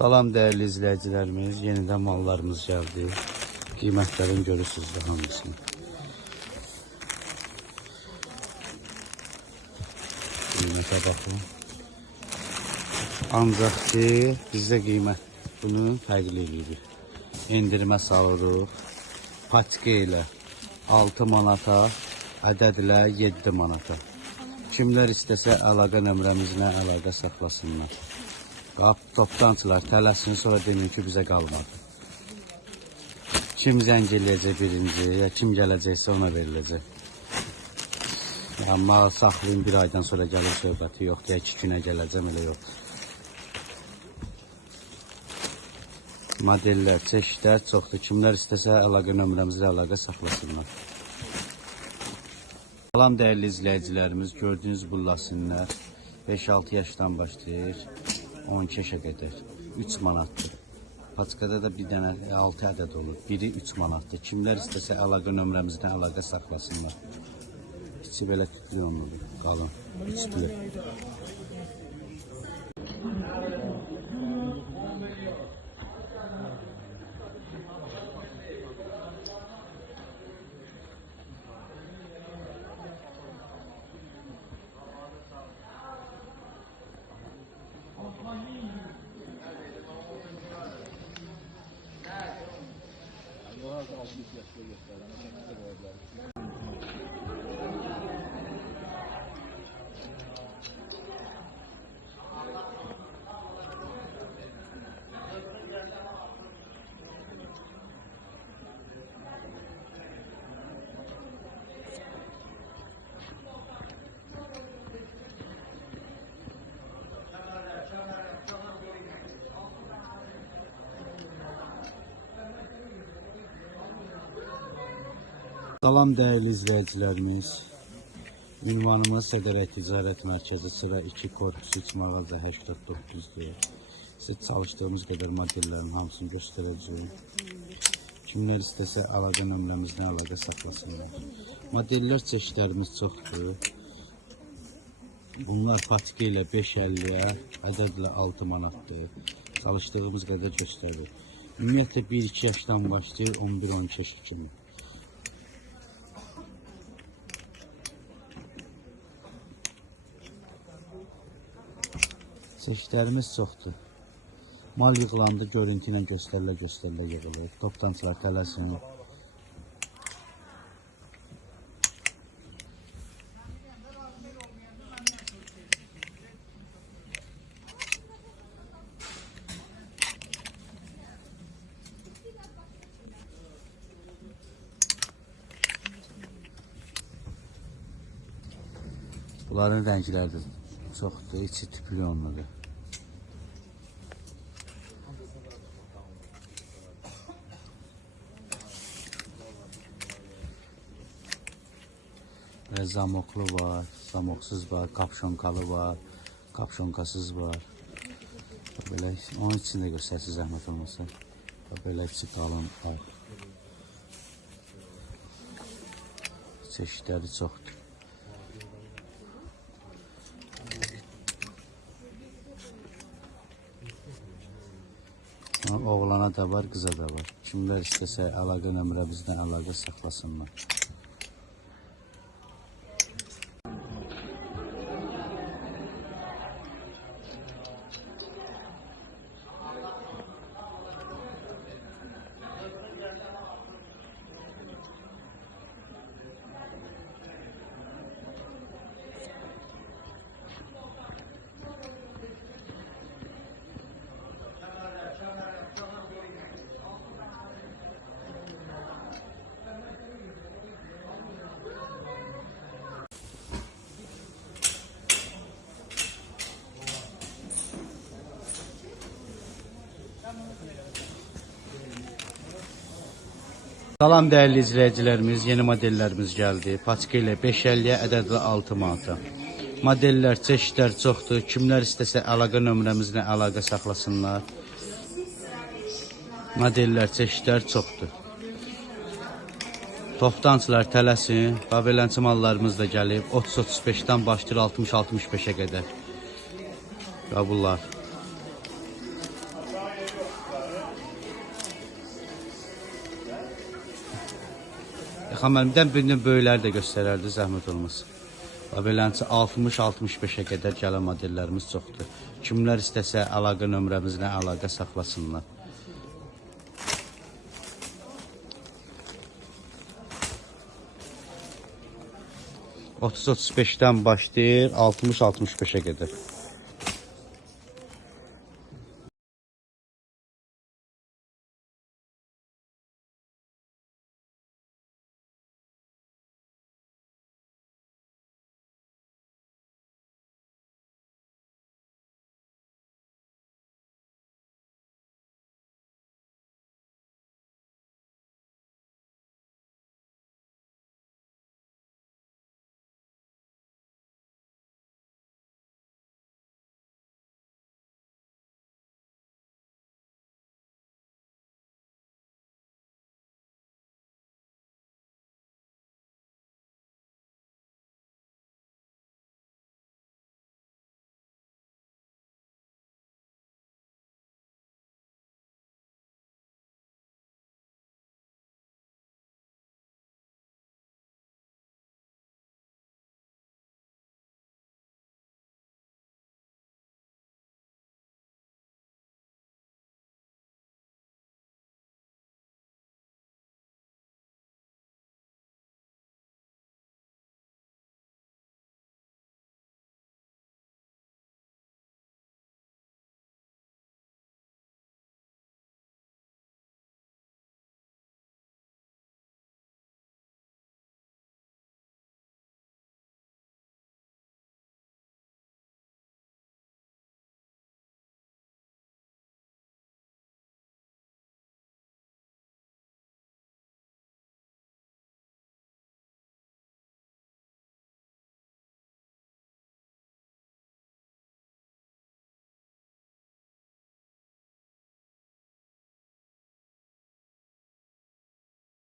Salam değerli izleyicilerimiz, yeniden mallarımız geldi. Qiymətlərini görürsünüz də hamısını. Qiymətə baxın. Ancaq ki, bizdə qiymət bunu fərqli edirik. İndirmə salırıq. Patika ilə 6 manata, ədədlə 7 manata. Kimlər istəsə əlaqə nömrəmizlə əlaqə saxlasınlar. Toptancılar tələsin, sonra demin ki bizə qalmadı. Kim zəng eləyəcək birinci, ya kim gələcəksə ona veriləcək. Amma saxlayın, bir aydan sonra gəlir söhbəti yoxdur, ya 2 günə gələcəm, elə yox. Modellər, çeşidlər çoxdur. Kimlər istəsə əlaqə nömrəmizlə əlaqə saxlasınlar. Salam dəyərli izləyicilərimiz, gördüyünüz bu lasinlər 5-6 yaşdan başlayır. 12 yaşa qədər 3 manatdır. Patikada da bir dənə 6 ədəd olur. Biri 3 manatdır. Kimlər istəsə əlaqə nömrəmizdən əlaqə saxlasınlar. İçi belə tüklü onludur, qalın, tüklü. Salam dəyərli izləyicilərimiz. Ünvanımız Sədərək Ticarət Mərkəzi sıra 2 korpus 3 mağaza 89'dir. Sizə çalışdığımız qədər modellərin hamısını göstərəcəyim. Kimlər istəsə əlaqə nömrəmizdən əlaqə saxlasınlar. Modellər çeşidlərimiz çoxdur. Bunlar patika ilə 5.50'yə, ədədlə 6 manatdır. Çalışdığımız qədər göstərir. Ümumiyyətlə 1-2 yaşdan başlayır 11-12 yaş kimi. Çeşidlərimiz çoxdur. Mal yığılandı, görüntü ilə göstərilə yığılır. Toptancılar tələsin. Bunların rəngləri də çoxdur, içi tüplü onludur. Zamoklu var, zamoksuz var, kapşonkalı var, kapşonkasız var. Böyle onun için de göstersin zahmet olmasa. Böyle hepsi kalın var. Çeşitleri çoxdur. Oğlana da var, kıza da var. Kimlər istəsə əlaqə nömrəmizdən əlaqə saxlasınlar. Salam değerli izleyicilerimiz, yeni modellerimiz geldi. Patika ile 5.50'ye, ədədlə 6 manata. Modeller, çeşidlər çoxdur. Kimlər istəsə əlaqə nömrəmizlə əlaqə saxlasınlar. Modeller, çeşidlər çoxdur. Toptancılar tələsin. Belənçi mallarımız da gəlib. 30-35'dan başlayır 60-65'e qədər. Qabullar. Xəməlimdən birinin böyükləri də göstərərdi, zəhmət olmasın. Beləncə 60-65-ə qədər gələn modellərimiz çoxdur. Kimlər istəsə əlaqə nömrəmizlə əlaqə saxlasınlar. ...30-35-dən başlayır, 60-65-ə qədər.